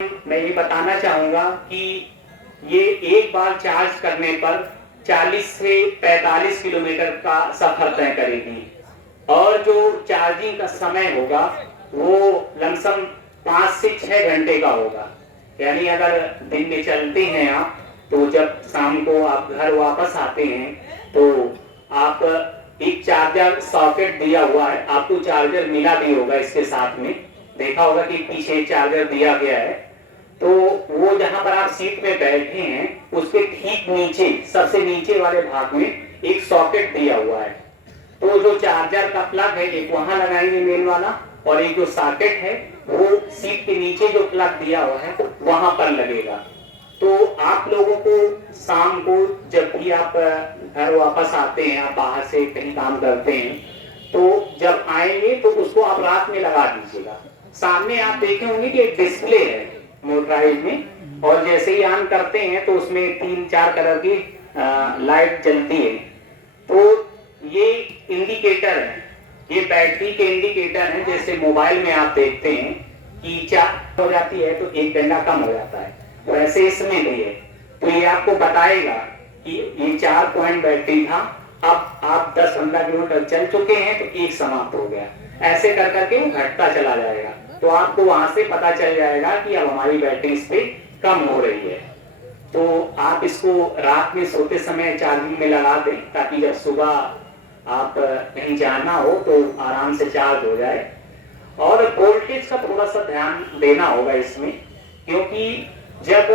मैं ये बताना चाहूँगा कि ये एक बार चार्ज करने पर 40 से 45 किलोमीटर का सफर तय करेगी और जो चार्जिंग का समय होगा वो लमसम 5 से 6 घंटे का होगा। यानी अगर दिन में चलते हैं आप, तो जब शाम को आप घर वापस आते हैं तो आप एक चार्जर सॉकेट दिया हुआ है, आपको चार्जर मिला भी होगा इसके साथ में, देखा होगा कि पीछे चार्जर दिया गया है। तो वो जहां पर आप सीट पे बैठे हैं उसके ठीक नीचे, सबसे नीचे वाले भाग में एक सॉकेट दिया हुआ है। तो जो चार्जर का प्लग है एक वहां लगाएंगे मेन वाला, और एक जो सॉकेट है वो सीट के नीचे जो प्लग दिया हुआ है वहां पर लगेगा। तो आप लोगों को शाम को जब भी आप घर वापस आते हैं, आप बाहर से कहीं काम करते हैं, तो जब आएंगे तो उसको आप रात में लगा दीजिएगा। सामने आप देखे होंगे कि एक डिस्प्ले है मोटराइज में, और जैसे ही ऑन करते हैं तो उसमें 3-4 कलर की लाइट जलती है। तो ये इंडिकेटर है, ये बैटरी के इंडिकेटर है। जैसे मोबाइल में आप देखते हैं कि चार्ज हो जाती है तो 1 घंटा कम हो जाता है, वैसे इसमें भी है। तो ये आपको बताएगा कि ये 4 पॉइंट बैटरी था, अब आप 10-15 किलोमीटर चल चुके हैं तो 1 समाप्त हो गया। ऐसे कर करके वो घटता चला जाएगा, तो आपको वहां से पता चल जाएगा कि अब हमारी बैटरी इस पे कम हो रही है। तो आप इसको रात में सोते समय चार्जिंग में लगा दें, ताकि जब सुबह आप कहीं जाना हो तो आराम से चार्ज हो जाए। और वोल्टेज का थोड़ा सा ध्यान देना होगा इसमें, क्योंकि जब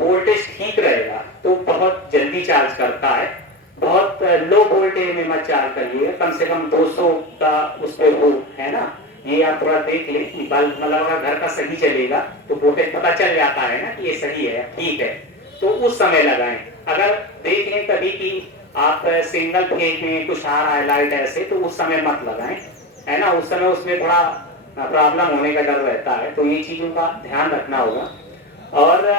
वोल्टेज ठीक रहेगा तो बहुत जल्दी चार्ज करता है। बहुत लो वोल्टेज में मत चार्ज करिए, कम से कम 200 का उस पे वो है ना, ये आप थोड़ा देख लें कि बल्ब मतलब अगर घर का सही चलेगा तो वोल्टेज पता चल जाता है ना कि ये सही है, ठीक है, तो उस समय लगाएं। अगर देख लें कभी कि आप सिंगल फेज में कुछ आ रहा है लाइट ऐसे, तो उस समय मत लगाएं, है ना, उस समय उसमें थोड़ा प्रॉब्लम होने का डर रहता है। तो ये चीजों का ध्यान रखना होगा। और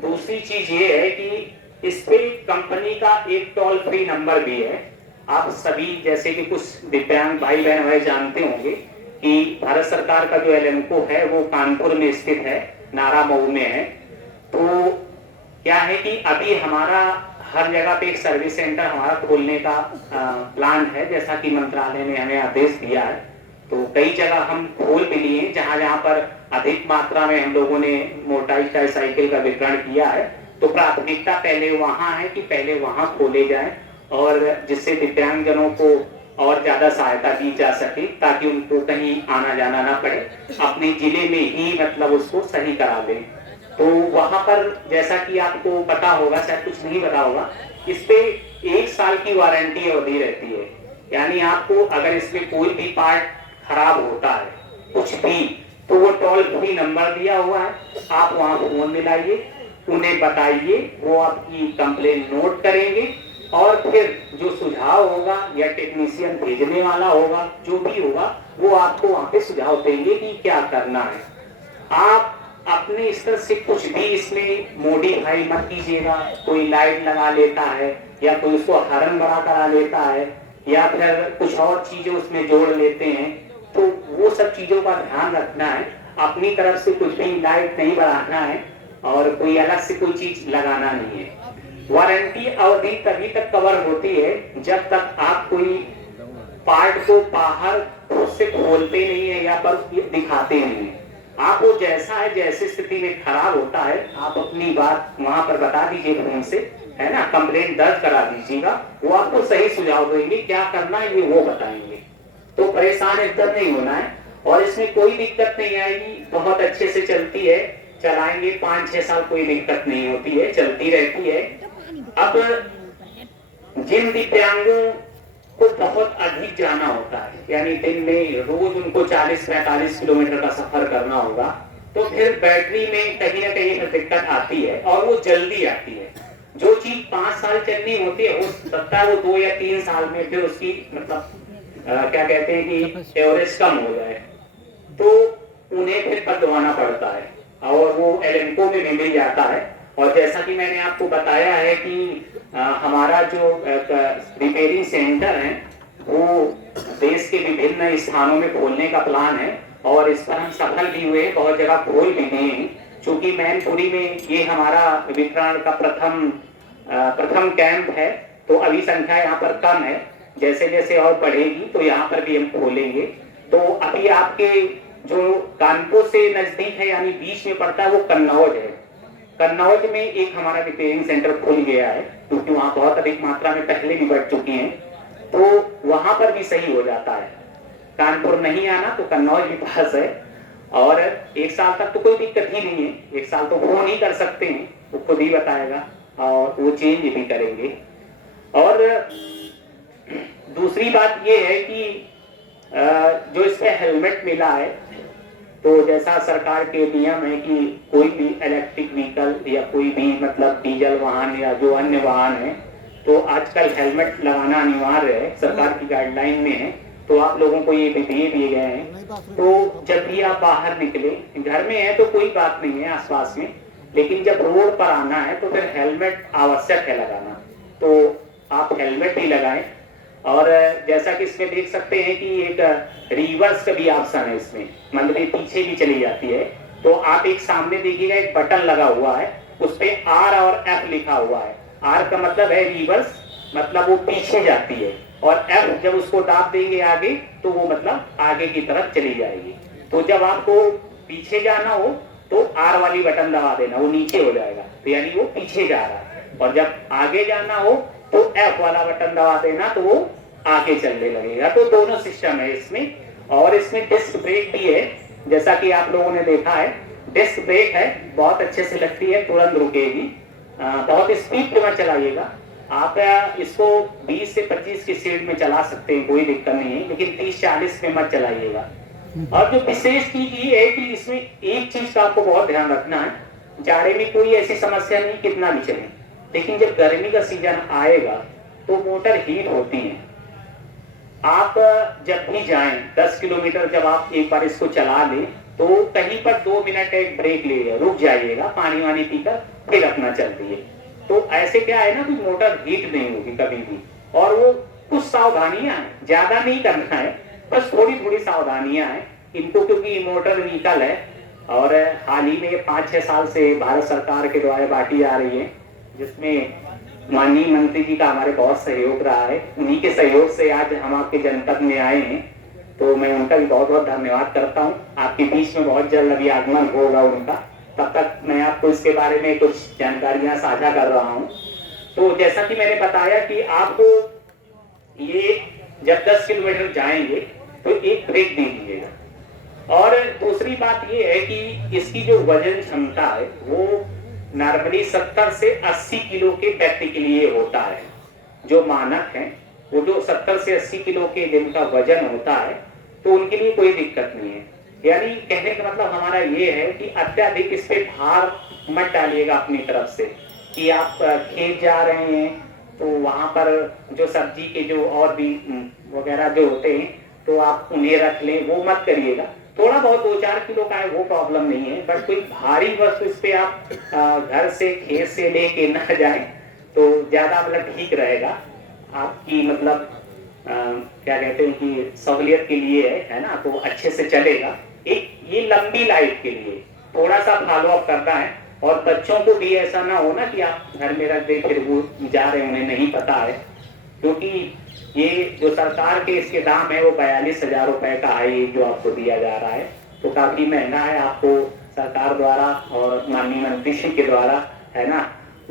दूसरी चीज ये है कि इस पे कंपनी का एक टोल फ्री नंबर भी है। आप सभी जैसे कि कुछ दिव्यांग भाई बहन हमारे जानते होंगे कि भारत सरकार का जो एलेमको है वो कानपुर में स्थित है, नारा मऊ में है। तो क्या है कि अभी हमारा हर जगह पे एक सर्विस सेंटर हमारा खोलने का प्लान है, जैसा कि मंत्रालय ने हमें आदेश दिया है। तो कई जगह हम खोल भी लिए, जहां जहां पर अधिक मात्रा में हम लोगों ने मोटराइज्ड ट्राईसाइकिल का वितरण किया है। तो प्राथमिकता पहले वहां है कि पहले वहां खोले जाएं, और जिससे दिव्यांगजनों को और ज्यादा सहायता दी जा सके, ताकि उनको कहीं आना जाना ना पड़े, अपने जिले में ही मतलब उसको सही करा दें। तो वहां पर जैसा कि आपको पता होगा, शायद कुछ नहीं पता होगा, इस पे 1 साल की वारंटी अवधि रहती है। यानी आपको अगर इसमें कोई भी पार्ट खराब होता है कुछ भी, तो वो टोल फ्री नंबर दिया हुआ है, आप वहां फोन मिलाइए, उन्हें बताइए, वो आपकी कंप्लेन नोट करेंगे, और फिर जो सुझाव होगा या टेक्नीशियन भेजने वाला होगा, जो भी होगा, वो आपको वहां पे सुझाव देंगे कि क्या करना है। आप अपने स्तर से कुछ भी इसमें मॉडिफाई मत कीजिएगा। कोई लाइट लगा लेता है, या कोई उसको हॉर्न बड़ा करा लेता है, या फिर कुछ और चीजें उसमें जोड़ लेते हैं, तो वो सब चीजों का ध्यान रखना है। अपनी तरफ से कुछ भी लाइट नहीं बढ़ाना है, और कोई अलग से कोई चीज लगाना नहीं है। वारंटी अवधि तभी तक कवर होती है जब तक आप कोई पार्ट को बाहर उससे खोलते नहीं है या पर दिखाते नहीं है। आप वो जैसा है, जैसी स्थिति में खराब होता है, आप अपनी बात वहां पर बता दीजिए फोन से, है ना, कंप्लेंट दर्ज करा दीजिएगा। वो आपको सही सुझाव देंगे, क्या करना है ये वो बताएंगे। तो परेशान एकदम नहीं होना है, और इसमें कोई दिक्कत नहीं आएगी, बहुत अच्छे से चलती है, चलाएंगे 5-6 साल कोई दिक्कत नहीं होती है, चलती रहती है। अब जिन दिव्यांगों को बहुत अधिक जाना होता है, यानी दिन में रोज उनको 40-45 किलोमीटर का सफर करना होगा, तो फिर बैटरी में कहीं ना कहीं दिक्कत आती है, और वो जल्दी आती है। जो चीज 5 साल चलनी होती है, हो सकता है वो 2 या 3 साल में फिर उसकी मतलब क्या कहते हैं कि एवरेज कम हो जाए, तो उन्हें फिर बदलवाना पड़ता है, और वो एलेमको में भी मिल जाता है। और जैसा कि मैंने आपको बताया है कि हमारा जो रिपेयरिंग सेंटर है वो देश के विभिन्न स्थानों में खोलने का प्लान है, और इस पर हम सफल भी हुए, बहुत जगह खोल भी दिए हैं। चूंकि मैनपुरी में ये हमारा वितरण का प्रथम कैंप है, तो अभी संख्या यहाँ पर कम है। जैसे जैसे और बढ़ेगी तो यहाँ पर भी हम खोलेंगे। तो अभी आपके जो कानपुर से नजदीक है यानी बीच में पड़ता है वो कन्नौज है। कन्नौज में एक हमारा रिपेयरिंग सेंटर खुल गया है, क्योंकि वहाँ बहुत अधिक मात्रा में पहले भी बढ़ चुकी हैं, तो वहां पर भी सही हो जाता है। कानपुर नहीं आना तो कन्नौज भी पास है, और एक साल तक तो कोई दिक्कत ही नहीं है। एक साल तो फोन ही कर सकते हैं, वो खुद ही बताएगा और वो चेंज भी करेंगे। और दूसरी बात ये है कि जो इसमें हेलमेट मिला है, तो जैसा सरकार के नियम है कि कोई भी इलेक्ट्रिक व्हीकल या कोई भी मतलब डीजल वाहन या जो अन्य वाहन है, तो आजकल हेलमेट लगाना अनिवार्य है, सरकार की गाइडलाइन में है। तो आप लोगों को ये भी दिए गए हैं। तो जब भी आप बाहर निकले, घर में है तो कोई बात नहीं है आसपास में, लेकिन जब रोड पर आना है तो फिर हेलमेट आवश्यक है लगाना। तो आप हेलमेट ही लगाएं। और जैसा कि इसमें देख सकते हैं कि एक रिवर्स का भी ऑप्शन है इसमें, मतलब ये पीछे भी चली जाती है। तो आप एक सामने देखिएगा एक बटन लगा हुआ है, उस पे R और F लिखा हुआ है। R का मतलब है रिवर्स, मतलब वो पीछे जाती है, और F जब उसको दाब देंगे आगे तो वो मतलब आगे की तरफ चली जाएगी। तो जब आपको पीछे जाना हो तो R वाली बटन दबा देना, वो नीचे हो जाएगा, तो यानी वो पीछे जा रहा है। और जब आगे जाना हो तो F वाला बटन दबा देना, तो वो आगे चलने लगेगा। तो दोनों सिस्टम है इसमें। और इसमें डिस्क ब्रेक भी है, जैसा कि आप लोगों ने देखा है। डिस्क ब्रेक है, बहुत अच्छे से लगती है, तुरंत रुकेगी। बहुत स्पीड पे मत चलाइएगा आप। इसको 20 से 25 की स्पीड में चला सकते हैं, कोई दिक्कत नहीं है, लेकिन 30-40 में मत चलाइएगा। और जो विशेष चीज ये है कि इसमें एक चीज का आपको बहुत ध्यान रखना है, जाड़े में कोई ऐसी समस्या नहीं कितना भी चले, लेकिन जब गर्मी का सीजन आएगा तो मोटर हीट होती है। आप जब भी जाएं 10 किलोमीटर जब आप एक बार इसको चला लें तो कहीं पर 2 मिनट एक ब्रेक ले रुक जाइएगा, पानी वानी पीकर फिर अपना चलती है। तो ऐसे क्या है ना कि मोटर हीट नहीं होगी कभी भी। और वो कुछ सावधानियां हैं, ज्यादा नहीं करना है, बस थोड़ी थोड़ी सावधानियां हैं इनको, क्योंकि मोटर व्हीकल है। और हाल ही में 5-6 साल से भारत सरकार के द्वारा बांटी जा रही है, जिसमें माननीय मंत्री जी का हमारे बहुत सहयोग रहा है। उन्हीं के सहयोग से आज हम आपके जनपद में आए हैं, तो मैं उनका भी बहुत बहुत धन्यवाद करता हूं। आपके बीच में बहुत जल्द अभी आगमन होगा उनका, तब तक मैं आपको इसके बारे में कुछ जानकारियां साझा कर रहा हूं। तो जैसा कि मैंने बताया कि आपको ये जब 10 किलोमीटर जाएंगे तो एक ब्रेक दे दीजिएगा। और दूसरी बात ये है कि इसकी जो वजन क्षमता है वो नॉर्मली 70 से 80 किलो के व्यक्ति के लिए होता है। जो मानक है वो जो 70 से 80 किलो के जिनका वजन होता है, तो उनके लिए कोई दिक्कत नहीं है। यानी कहने का मतलब हमारा ये है कि अत्यधिक इस पे भार मत डालिएगा अपनी तरफ से, कि आप खेत जा रहे हैं तो वहां पर जो सब्जी के जो और भी वगैरह जो होते हैं तो आप उन्हें रख लें, वो मत करिएगा। थोड़ा बहुत 2-4 किलो का है वो प्रॉब्लम नहीं है, बट कोई भारी वस्तु इस पे आप घर से खेत से लेके ना जाएं तो ज्यादा मतलब ठीक रहेगा आपकी, मतलब क्या कहते हैं कि सहूलियत के लिए है ना, तो अच्छे से चलेगा। एक ये लंबी लाइफ के लिए थोड़ा सा फॉलो अप करना है। और बच्चों को भी ऐसा ना हो ना कि आप घर में रख दे फिर वो जा रहे हैं उन्हें नहीं पता है, क्योंकि ये जो सरकार के इसके दाम है वो 42,000 रुपए का है जो आपको दिया जा रहा है, तो काफी महंगा है आपको सरकार द्वारा और माननीय मंत्री जी के द्वारा है ना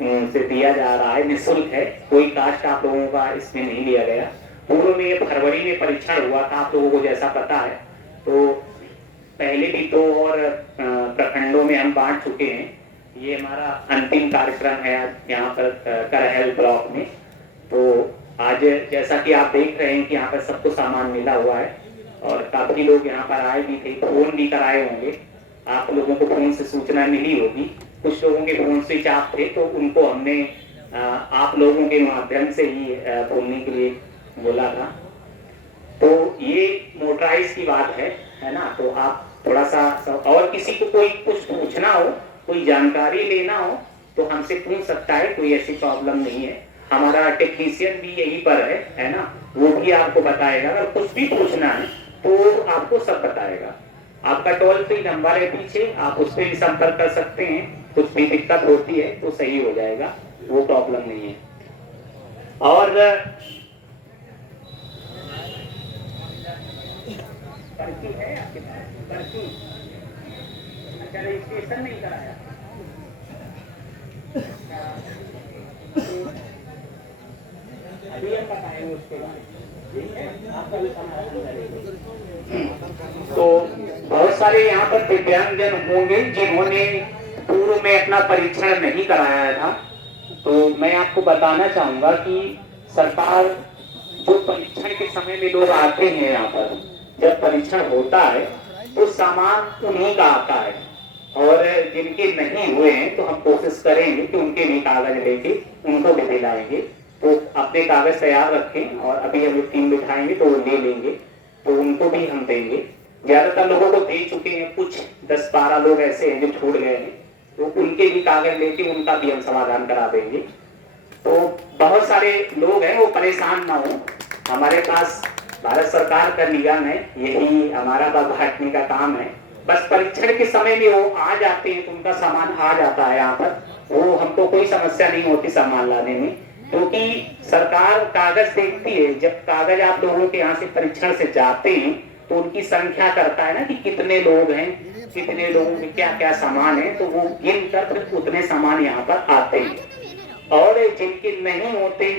उनसे दिया जा रहा है, निःशुल्क है, कोई कास्ट आप लोगों का इसमें नहीं लिया गया। पूर्व में ये फरवरी में परीक्षण हुआ था, आप लोगों को जैसा पता है, तो पहले भी 2 और प्रखंडों में हम बांट चुके हैं। ये हमारा अंतिम कार्यक्रम है यहाँ पर करहल ब्लॉक में। तो आज जैसा कि आप देख रहे हैं कि यहाँ पर सबको सामान मिला हुआ है और काफी लोग यहाँ पर आए भी थे, फोन भी कराए होंगे, आप लोगों को फोन से सूचना मिली होगी। कुछ लोगों के फोन स्विच ऑफ थे तो उनको हमने आप लोगों के माध्यम से ही बोलने के लिए बोला था। तो ये मोटराइज की बात है ना, तो आप थोड़ा सा और किसी को कोई कुछ पूछना हो, कोई जानकारी लेना हो तो हमसे पूछ सकता है, कोई ऐसी प्रॉब्लम नहीं है। हमारा टेक्नीशियन भी यहीं पर है ना, वो भी आपको बताएगा। अगर कुछ भी पूछना है तो आपको सब बताएगा। आपका टोल फ्री नंबर है पीछे, आप उस पर भी संपर्क कर सकते हैं। कुछ भी दिक्कत होती है तो सही हो जाएगा, वो प्रॉब्लम नहीं है। और पर्ची है आपके पास? पर्ची, अच्छा रजिस्ट्रेशन नहीं कराया? अभी हम बताएंगे उसके बाद, ठीक है? आपका भी समाधान करेंगे। तो बहुत सारे यहाँ पर दिव्यांगजन होंगे जिन्होंने पूर्व में अपना परीक्षण नहीं कराया था। तो मैं आपको बताना चाहूंगा कि सरकार जो परीक्षण के समय में लोग आते हैं यहाँ पर, जब परीक्षण होता है तो सामान उन्हीं का आता है, और जिनके नहीं हुए हैं तो हम कोशिश करेंगे कि उनके भी कागज लेके उनको भी दिलाएंगे। तो अपने कागज तैयार रखें, और अभी हम टीम बिठाएंगे तो वो ले लेंगे, तो उनको भी हम देंगे। ज्यादातर लोगों को दे चुके हैं, कुछ 10-12 लोग ऐसे हैं जो छूट गए हैं, तो उनके भी कागज लेके उनका भी हम समाधान करा देंगे। तो बहुत सारे लोग हैं, वो परेशान ना हो। हमारे पास भारत सरकार का निगम है, यही हमारा बांटने का काम है। बस परीक्षण के समय में वो आ जाते हैं तो उनका सामान आ जाता है यहाँ पर, वो हमको कोई समस्या नहीं होती सामान लाने में, क्योंकि सरकार कागज देखती है। जब कागज आप लोगों के यहाँ से परीक्षण से जाते हैं तो उनकी संख्या करता है ना कि कितने लोग हैं, कितने लोगों के क्या क्या सामान है, तो वो गिन कर फिर उतने सामान यहाँ पर आते हैं। और जिनके नहीं होते,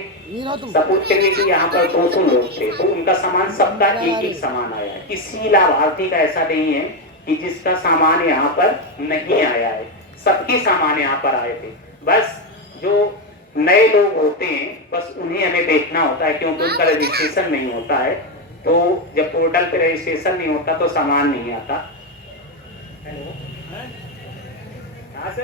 सपोज करिए कि यहाँ पर 200 लोग थे तो उनका सामान सबका एक एक सामान आया है। किसी लाभार्थी का ऐसा नहीं है कि जिसका सामान यहाँ पर नहीं आया है, सबके सामान यहाँ पर आए थे। बस जो नए लोग होते हैं बस उन्हें हमें देखना होता है, क्योंकि उनका रजिस्ट्रेशन नहीं होता है। तो जब पोर्टल पे रजिस्ट्रेशन नहीं होता तो सामान नहीं आता। हेलो, हाँ सर।